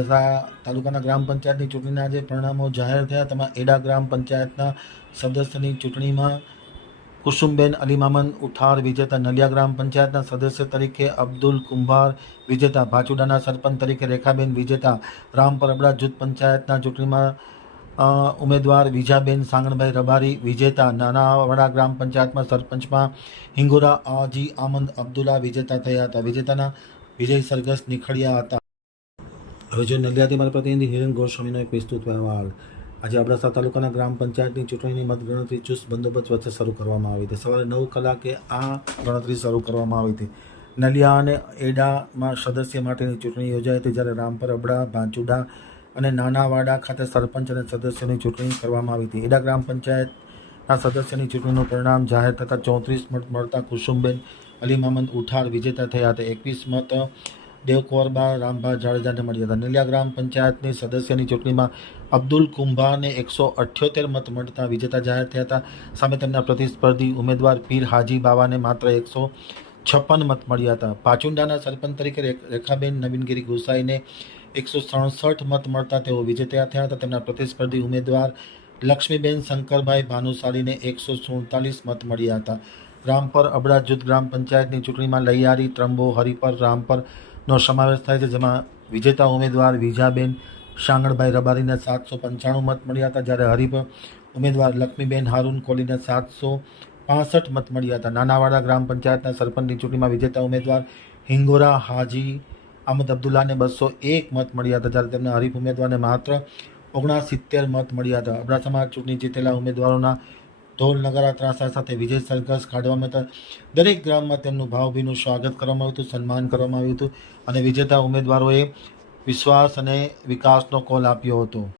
અબડાસા તાલુકાના ગ્રામ પંચાયતની ચૂંટણીના જે પરિણામો જાહેર થયા. તેમાં એડા ગ્રામ પંચાયતના સદસ્યની ચૂંટણીમાં કુસુમબેન અલીમામન ઉઠાર વિજેતા નલિયા ગ્રામ પંચાયતના સદસ્ય તરીકે અબ્દુલ કુંભાર, વિજેતા ભાચુડાના સરપંચ તરીકે રેખાબેન, વિજેતા રામપર અબડા જૂથ પંચાયતના ચૂંટણીમાં ઉમેદવાર વિજાબેન સાંગણભાઈ રબારી, વિજેતા નાનાવાડા ગ્રામ પંચાયતમાં સરપંચમાં હિંગોરા આજી આમંદ અબ્દુલ્લા વિજેતા થયા હતા. વિજેતાના વિજય સરઘસ નિખડ્યા હતા. હવે જો નલિયાથી મારા પ્રતિનિધિ હિરેન ગોસ્વામીનો એક વિસ્તૃત અહેવાલ. આજે અબડાસા તાલુકાના ગ્રામ પંચાયતની ચૂંટણીની મતગણતરી ચુસ્ત બંદોબસ્ત વચ્ચે શરૂ કરવામાં આવી હતી. સવારે નવ કલાકે આ ગણતરી શરૂ કરવામાં આવી હતી. નલિયા અને એડામાં સદસ્ય માટેની ચૂંટણી યોજાઈ હતી, જ્યારે રામપર, અબડા, ભાંચુડા અને નાનાવાડા ખાતે સરપંચ અને સદસ્યોની ચૂંટણી કરવામાં આવી હતી. એડા ગ્રામ પંચાયતના સદસ્યની ચૂંટણીનું પરિણામ જાહેર થતાં ચોત્રીસ મત મળતા કુસુમબેન અલી મામદ ઉઠાર, વિજેતા થયા હતા. એકવીસ મત દેવકુંવરબા રામભા જાડેજાને મળ્યા હતા. નીલિયા ગ્રામ પંચાયતની સદસ્યની ચૂંટણીમાં અબ્દુલ કુંભાને એકસો અઠ્યોતેર મત મળતા વિજેતા જાહેર થયા હતા. સામે તેમના પ્રતિસ્પર્ધી ઉમેદવાર પીર હાજી બાવાને માત્ર એકસો છપ્પન મત મળ્યા હતા. પાચુંડાના સરપંચ તરીકે રેખ- રેખાબેન નવીનગીરી ગુસાઈને એકસો સડસઠ મત મળતા તેઓ વિજેતા થયા હતા. તેમના પ્રતિસ્પર્ધી ઉમેદવાર લક્ષ્મીબેન શંકરભાઈ ભાનુશાળીને એકસો સુડતાલીસ મત મળ્યા હતા. રામપર અબડા જૂથ ગ્રામ પંચાયતની ચૂંટણીમાં લૈયારી, ત્રંબો, હરિપર રામપરનો સમાવેશ થાય છે, જેમાં વિજેતા ઉમેદવાર વિજાબેન શાંગણભાઈ રબારીને સાતસો પંચાણું મત મળ્યા હતા, જ્યારે હરીફ ઉમેદવાર લક્ષ્મીબેન હારૂન કોલીને સાતસો પાસઠ મત મળ્યા હતા. નાનાવાડા ગ્રામ પંચાયતના સરપંચની ચૂંટણીમાં વિજેતા ઉમેદવાર હિંગોરા હાજી અહમદ અબ્દુલ્લાને બસો એક મત મળ્યા હતા, જ્યારે તેમના હરીફ ઉમેદવારને માત્ર ઓગણસિત્તેર મત મળ્યા હતા. અબડાસામાં ચૂંટણી જીતેલા ઉમેદવારોના ઢોલ નગારા ત્રાસા સાથે વિજય સરઘસ કાઢવામાં હતા. દરેક ગ્રામમાં તેમનું ભાવભીનું સ્વાગત કરવામાં આવ્યું હતું, સન્માન કરવામાં આવ્યું હતું અને વિજેતા ઉમેદવારોએ વિશ્વાસ અને વિકાસનો કોલ આપ્યો હતો.